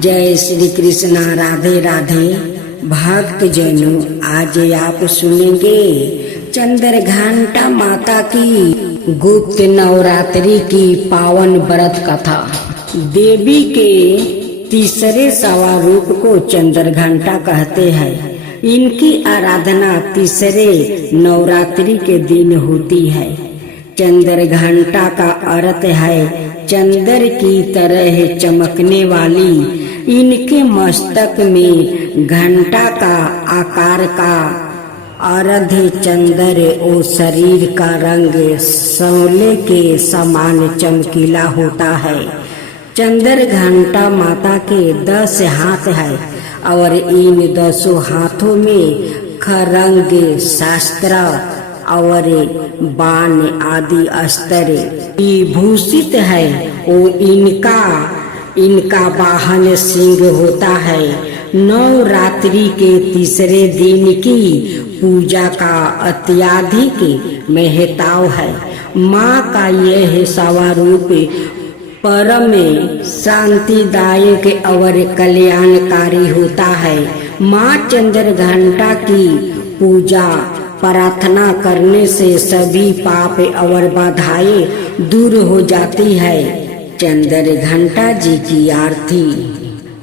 जय श्री कृष्णा। राधे राधे। भक्त जनों, आज आप सुनेंगे चंद्र घंटा माता की गुप्त नवरात्रि की पावन व्रत कथा। देवी के तीसरे स्वरूप को चंद्र घंटा कहते हैं। इनकी आराधना तीसरे नवरात्रि के दिन होती है। चंद्र घंटा का अर्थ है चंद्र की तरह चमकने वाली। इनके मस्तक में घंटा का आकार का अर्ध चंद्र और शरीर का रंग सोने के समान चमकीला होता है। चंद्र घंटा माता के 10 हाथ है और इन 10 हाथों में खरंग, शास्त्र और बाण आदि अस्त्र विभूषित है और इनका वाहन सिंह होता है। नवरात्रि के तीसरे दिन की पूजा का अत्यधिक महत्व है। माँ का यह स्वरूप परम शांतिदायक और कल्याणकारी होता है। माँ चंद्र घंटा की पूजा प्रार्थना करने से सभी पाप और बाधाएं दूर हो जाती है। चंद्र घंटा जी की आरती।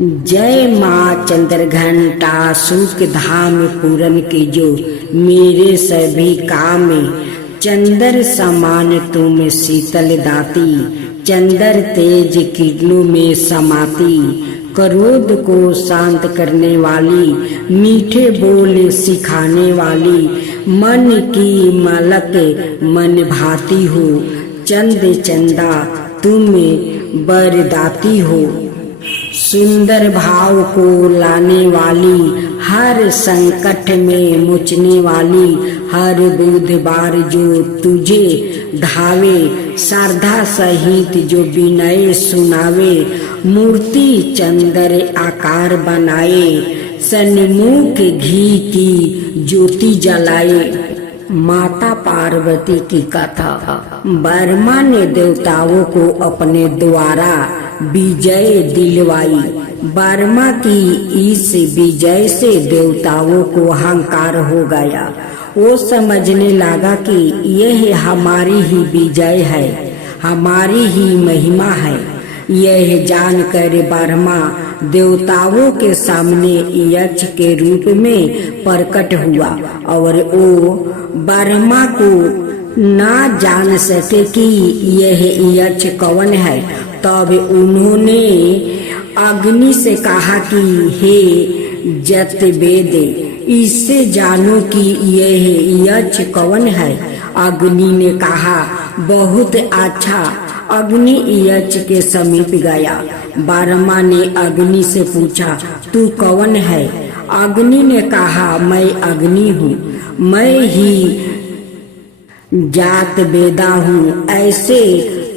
जय माँ चंद्र घंटा, सुख धाम पूरन की जो मेरे सभी काम। चंद्र समान तुम शीतल दाती, चंद्र तेज किरणों में समाती। क्रोध को शांत करने वाली, मीठे बोल सिखाने वाली, मन की मलक मन भाती हो। चंद चंदा तुम बरदाती हो। सुंदर भाव को लाने वाली, हर संकट में मुचने वाली। हर बुधवार जो तुझे धावे, श्रद्धा सहित जो विनय सुनावे। मूर्ति चंद्र आकार बनाए, सन्मुख घी की ज्योति जलाए। माता पार्वती की कथा। ब्रह्मा ने देवताओं को अपने द्वारा विजय दिलवाई। ब्रह्मा की इस विजय से देवताओं को अहंकार हो गया। वो समझने लगा कि यह हमारी ही विजय है, हमारी ही महिमा है। यह जानकर ब्रह्मा देवताओं के सामने यक्ष के रूप में प्रकट हुआ और वो ब्रह्मा को ना जान सके कि यह यक्ष कौन है। तब उन्होंने अग्नि से कहा कि हे जतवेद, इससे जानो कि यह यक्ष कौन है। अग्नि ने कहा, बहुत अच्छा। अग्नि यक्ष के समीप गया। ब्रह्मा ने अग्नि से पूछा, तू कौन है? अग्नि ने कहा, मैं अग्नि हूँ, मैं ही जात वेदा हूँ। ऐसे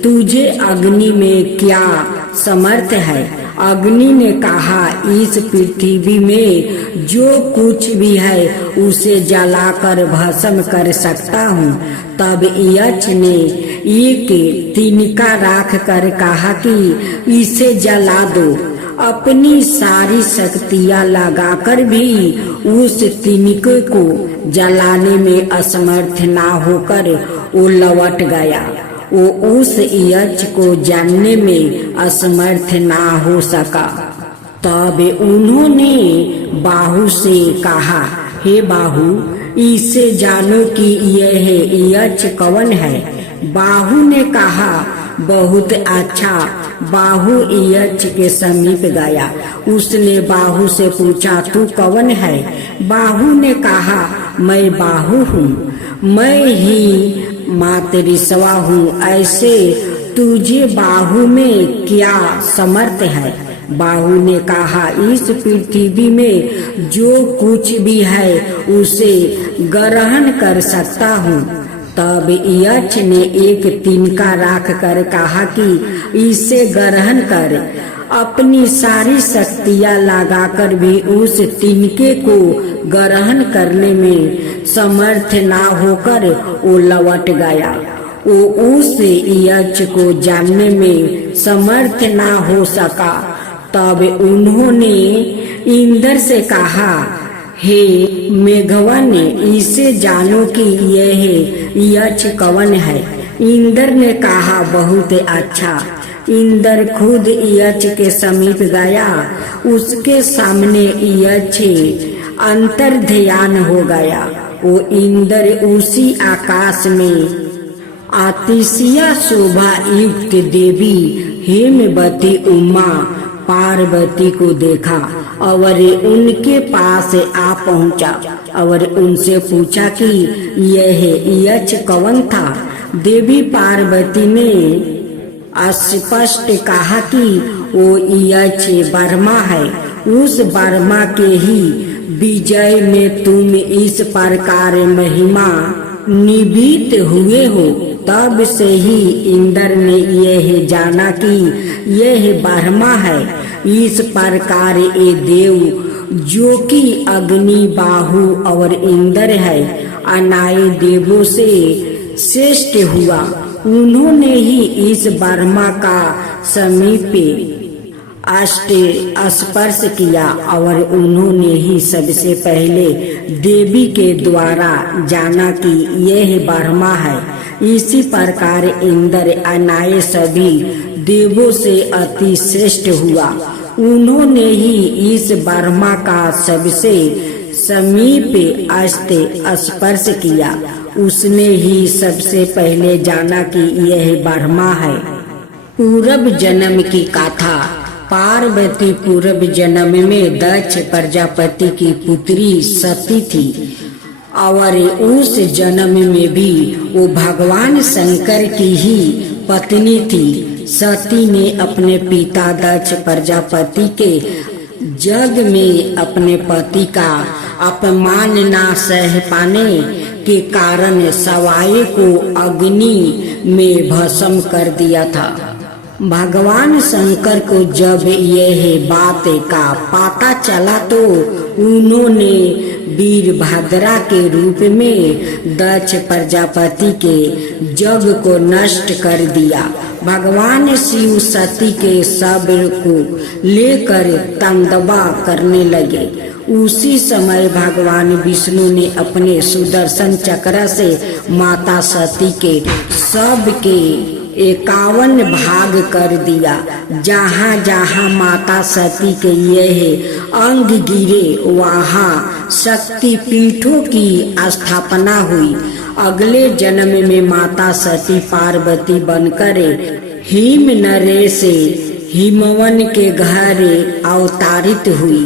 तुझे अग्नि में क्या समर्थ है? अग्नि ने कहा, इस पृथ्वी में जो कुछ भी है उसे जलाकर भस्म कर सकता हूँ। तब यक्ष ने एक तिनका राख कर कहा कि इसे जला दो। अपनी सारी शक्तियाँ लगाकर भी उस तिनके को जलाने में असमर्थ ना होकर वो लौट गया। वो उस यक्ष को जानने में असमर्थ ना हो सका। तब उन्होंने बाहु से कहा, हे बाहु, इसे जानो कि यह यक्ष कौन है। बाहु ने कहा, बहुत अच्छा। बाहु यक्ष के समीप गया। उसने बाहु से पूछा, तू कौन है? बाहु ने कहा, मैं बाहु हूँ, मैं ही मातरिश्वा हूँ। ऐसे तुझे बाहु में क्या समर्थ है? बाहु ने कहा, इस पृथ्वी में जो कुछ भी है उसे ग्रहण कर सकता हूँ। तब यक्ष ने एक तिनका राख कर कहा कि इसे ग्रहण कर। अपनी सारी शक्तियाँ लगाकर भी उस तिनके को ग्रहण करने में समर्थ ना होकर वो लौट गया। वो उस यक्ष को जानने में समर्थ ना हो सका। तब उन्होंने इंद्र से कहा, हे मेघवन, इसे जानो कि यह यक्ष कौन है। इंद्र ने कहा, बहुत अच्छा। इंद्र खुद यक्ष के समीप गया। उसके सामने यक्ष अंतर ध्यान हो गया। वो इंद्र उसी आकाश में अतिशय शोभा युक्त देवी हेमवती उमा पार्वती को देखा और उनके पास आ पहुंचा और उनसे पूछा कि यह यक्ष कौन था। देवी पार्वती ने स्पष्ट कहा कि वो यक्ष ब्रह्मा है। उस ब्रह्मा के ही विजय में तुम इस प्रकार महिमा निमित्त हुए हो। तब से ही इंद्र ने यह जाना कि यह ब्रह्मा है। इस प्रकार ये देव जो कि अग्नि, बाहु और इंद्र है, अनाय देवों से श्रेष्ठ हुआ। उन्होंने ही इस ब्रह्मा का समीप स्पर्श किया और उन्होंने ही सबसे पहले देवी के द्वारा जाना कि यह ब्रह्मा है। इसी प्रकार इंद्र अनाय सभी देवों से अति श्रेष्ठ हुआ। उन्होंने ही इस ब्रह्मा का सबसे समीप स्पर्श किया। उसने ही सबसे पहले जाना कि यह ब्रह्मा है। पूर्व जन्म की कथा। पार्वती पूर्व जन्म में दक्ष प्रजापति की पुत्री सती थी और उस जन्म में भी वो भगवान शंकर की ही पत्नी थी। सती ने अपने पिता दक्ष प्रजापति के जग में अपने पति का अपमान ना सह पाने के कारण सवाई को अग्नि में भस्म कर दिया था। भगवान शंकर को जब यह बात का पता चला तो उन्होंने वीरभद्रा के रूप में दक्ष प्रजापति के जग को नष्ट कर दिया। भगवान शिव सती के शव को लेकर तांडवा करने लगे। उसी समय भगवान विष्णु ने अपने सुदर्शन चक्र से माता सती के शव के 51 भाग कर दिया। जहाँ जहाँ माता सती के यह अंग गिरे वहाँ शक्ति पीठों की स्थापना हुई। अगले जन्म में माता सती पार्वती बनकर हिम नरेश हिमवन के घर अवतारित हुई।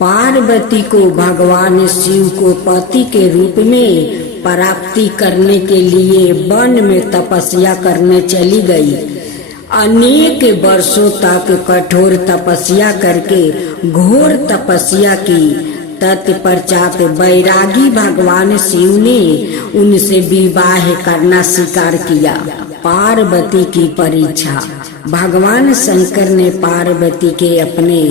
पार्वती को भगवान शिव को पति के रूप में प्राप्ति करने के लिए वन में तपस्या करने चली गई। अनेक वर्षों तक कठोर तपस्या करके घोर तपस्या की। तत्पश्चात वैरागी भगवान शिव ने उनसे विवाह करना स्वीकार किया। पार्वती की परीक्षा। भगवान शंकर ने पार्वती के अपने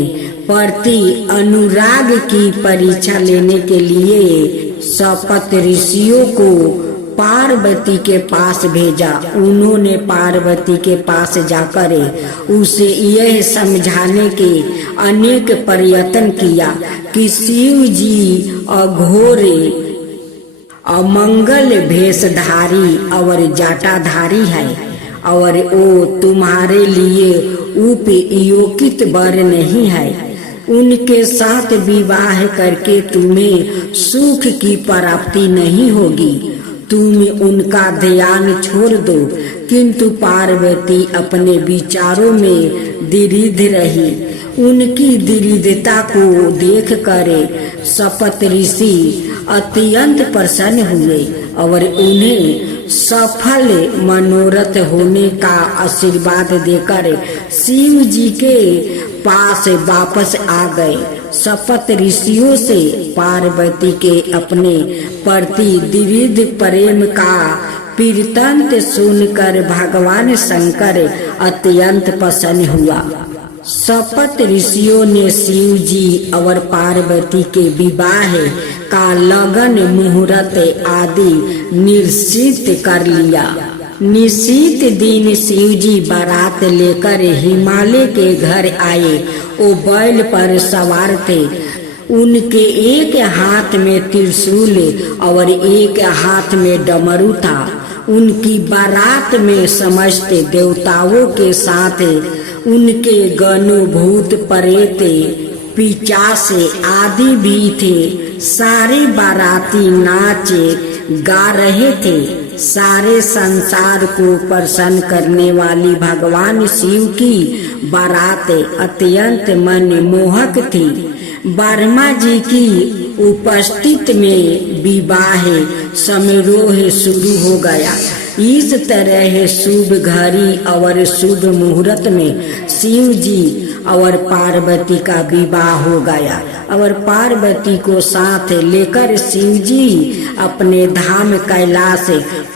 प्रति अनुराग की परीक्षा लेने के लिए सप्त ऋषियों को पार्वती के पास भेजा। उन्होंने पार्वती के पास जाकर उसे यह समझाने के अनेक प्रयत्न किया कि शिव जी अघोर अमंगल भेषधारी और जाटाधारी है और वो तुम्हारे लिए उपयोगित वर नहीं है। उनके साथ विवाह करके तुम्हें सुख की प्राप्ति नहीं होगी। तुम उनका ध्यान छोड़ दो। किंतु पार्वती अपने विचारों में दृढ़ रही। उनकी दृढ़ता को देखकर सप्त ऋषि अत्यंत प्रसन्न हुए और उन्हें सफल मनोरथ होने का आशीर्वाद देकर शिव जी के पास वापस आ गए। सप्त ऋषियों से पार्वती के अपने प्रति दृढ़ प्रेम का वृत्तांत सुनकर भगवान शंकर अत्यंत प्रसन्न हुआ। सप्त ऋषियों ने शिव जी और पार्वती के विवाह का लगन मुहूर्त आदि निश्चित कर लिया। निश्चित दिन शिवजी बारात लेकर हिमालय के घर आए। वो बैल पर सवार थे। उनके एक हाथ में त्रिशूल और एक हाथ में डमरू था। उनकी बारात में समस्त देवताओं के साथ उनके गणु भूत प्रेत पिशाच आदि भी थे। सारे बाराती नाचे गा रहे थे। सारे संसार को प्रसन्न करने वाली भगवान शिव की बारात अत्यंत मनमोहक थी। ब्रह्मा जी की उपस्थित में विवाह समारोह शुरू हो गया। इस तरह शुभ घड़ी और शुभ मुहूर्त में शिव जी और पार्वती का विवाह हो गया और पार्वती को साथ लेकर शिव जी अपने धाम कैलाश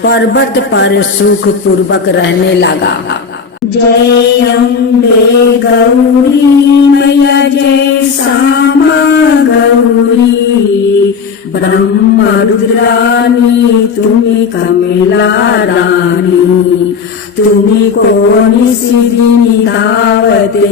पर्वत पर सुख पूर्वक रहने लगा। जय अम्बे गौरी मैया जय श्यामा गौरी, ब्रह्म रुद्राणी तुम्ही कमला रानी, तुम्ही कोणी सिद्धिनी धावते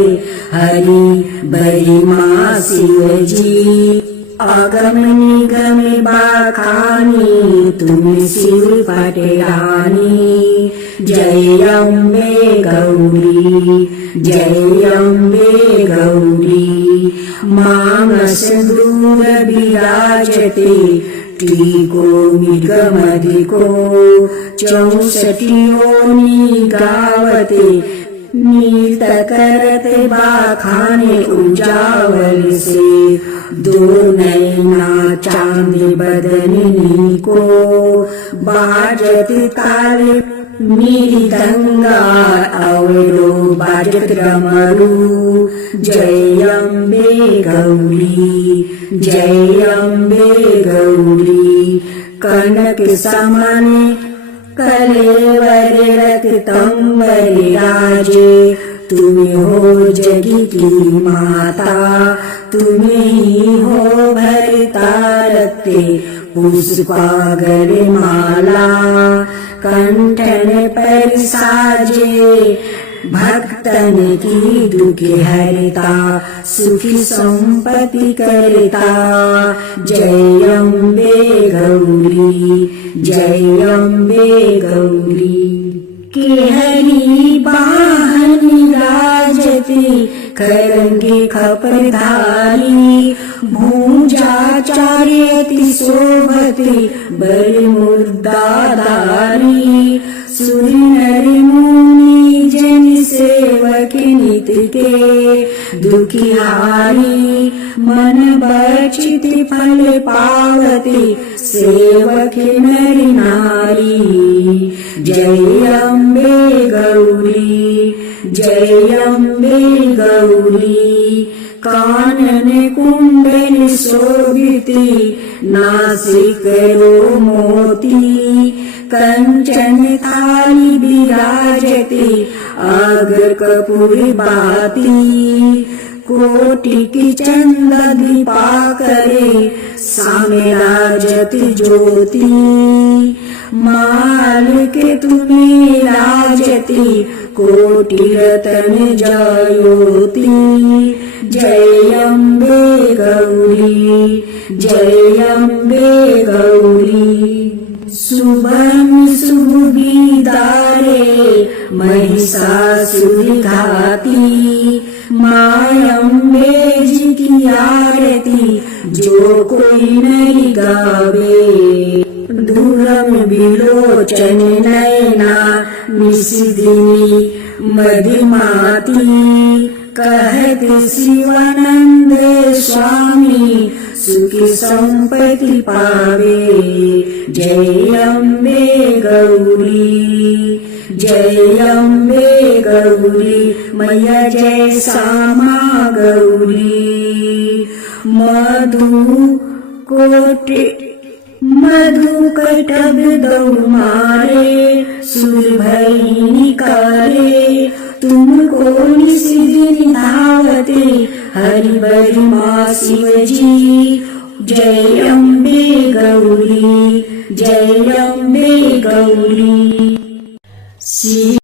हरी बहिमा शिवजी, आगम निगम बाखानी तुम्ही शिव पटेरानी, जय अम्बे गौरी जय अम्बे गौरी, मानस दूर विराजते टीको मृगमधिको, 64 योनि गावते नृत करते बाखाने उजावल से, दो नैना चांद बदनी को, बाजत ताले मृदंगा अवरो बाजत डमरू, जय अम्बे गौरी जय अम्बे गौरी, कनक समान कलेवर रक्तंबर राजे, तुम्ही हो जगी की माता, तुम्ही हो भरता रक्ते पुष्पागर माला, कंठन पर साजे भक्तन की दुख हरता, सुखी संपत्ति करता, जय अम्बे गौरी जय अम्बे गौरी, के हरि वाहन राजती करंगे खपरधारी, भूजा चार्यति शोभते बर मुर्दाधारी, सुर नर मुनि जन सेवक नित के दुखिहारी, मन बचित फल पावते सेवक नर नारी, जय अम्बे गौरी जय अम्बे गौरी, कानन कुंडल शोभिते नासिक रो मोती, कंचन थाली विराजते अग्र कपूर बाती, कोटि की चंद दीपाकरे सामे राजत ज्योति, माल के तुम्हें राजती कोटि रतन जयोति, जय अम्बे गौरी जय अम्बे गौरी, शुभम शुभ गीतारे महिषासुर घाती, माँ अम्बे जी की आरती जो कोई नहीं गावे, दूरम विलोचन नैना निशिदिनी मदिमाती, कहत शिवानंद स्वामी सुखी संपत्ति पावे, जय अम्बे गौरी जय अम्बे गौरी, मैया जय श्यामा गौरी, मधु कटब दौ मारे, सुर भई निकारे, तुमको निशिदिनी धावते हरि बरिमा शिवजी, जय अम्बे गौरी जय